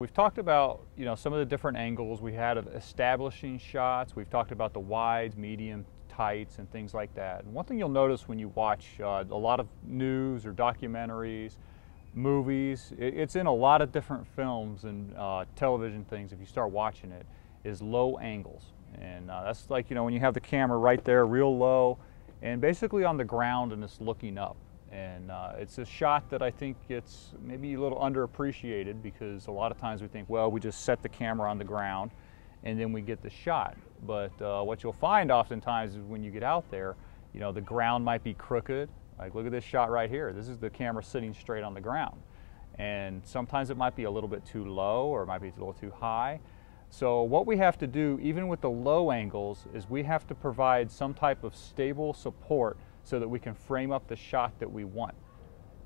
We've talked about, some of the different angles we had of establishing shots. We've talked about the wides, medium, tights, and things like that. And one thing you'll notice when you watch a lot of news or documentaries, movies, it's in a lot of different films and television things, if you start watching it, is low angles. And that's like, when you have the camera right there, real low, and basically on the ground and it's looking up. And it's a shot that I think it's maybe a little underappreciated, because a lot of times we think, well, we just set the camera on the ground and then we get the shot. But what you'll find oftentimes is when you get out there, the ground might be crooked. Like, look at this shot right here. This is the camera sitting straight on the ground. And sometimes it might be a little bit too low, or it might be a little too high. So what we have to do, even with the low angles, is we have to provide some type of stable support so that we can frame up the shot that we want.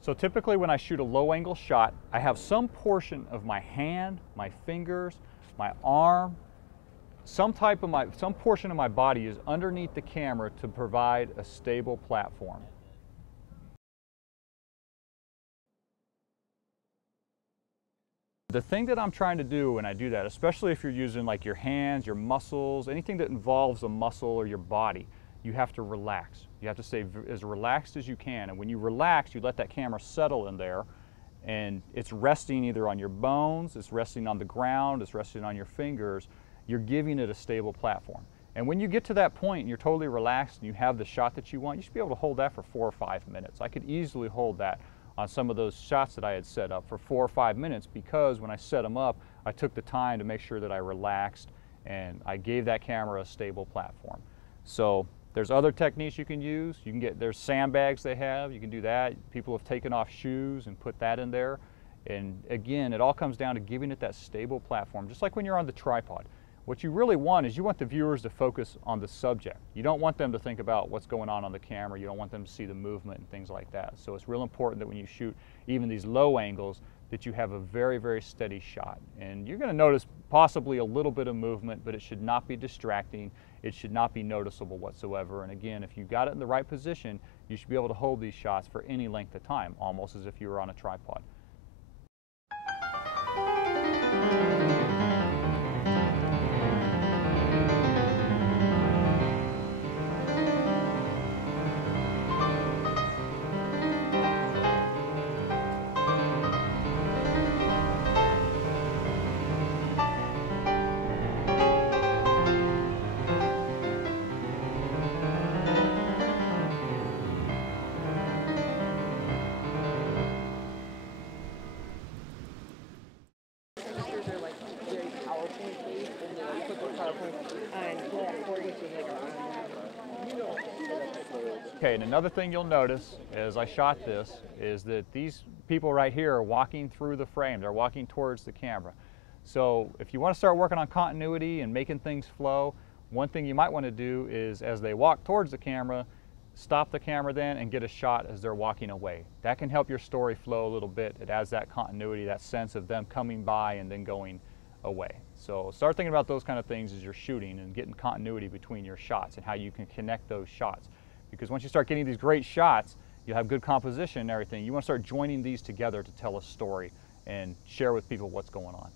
So typically when I shoot a low angle shot, I have some portion of my hand, my fingers, my arm, some portion of my body is underneath the camera to provide a stable platform. The thing that I'm trying to do when I do that, especially if you're using like your hands, your muscles, anything that involves a muscle or your body, you have to relax. You have to stay as relaxed as you can. And when you relax, you let that camera settle in there, and it's resting either on your bones, it's resting on the ground, it's resting on your fingers. You're giving it a stable platform. And when you get to that point and you're totally relaxed and you have the shot that you want, you should be able to hold that for 4 or 5 minutes. I could easily hold that on some of those shots that I had set up for 4 or 5 minutes, because when I set them up, I took the time to make sure that I relaxed and I gave that camera a stable platform. So there's other techniques you can use. There's sandbags they have, you can do that. People have taken off shoes and put that in there. And again, it all comes down to giving it that stable platform, just like when you're on the tripod. What you really want is you want the viewers to focus on the subject. You don't want them to think about what's going on the camera. You don't want them to see the movement and things like that. So it's real important that when you shoot even these low angles, that you have a very, very steady shot. And you're going to notice possibly a little bit of movement, but it should not be distracting. It should not be noticeable whatsoever. And again, if you got it in the right position, you should be able to hold these shots for any length of time, almost as if you were on a tripod. Okay, and another thing you'll notice as I shot this is that these people right here are walking through the frame. They're walking towards the camera. So if you want to start working on continuity and making things flow, one thing you might want to do is, as they walk towards the camera, stop the camera then and get a shot as they're walking away. That can help your story flow a little bit. It adds that continuity, that sense of them coming by and then going away. So start thinking about those kind of things as you're shooting, and getting continuity between your shots and how you can connect those shots. Because once you start getting these great shots, you'll have good composition and everything. You want to start joining these together to tell a story and share with people what's going on.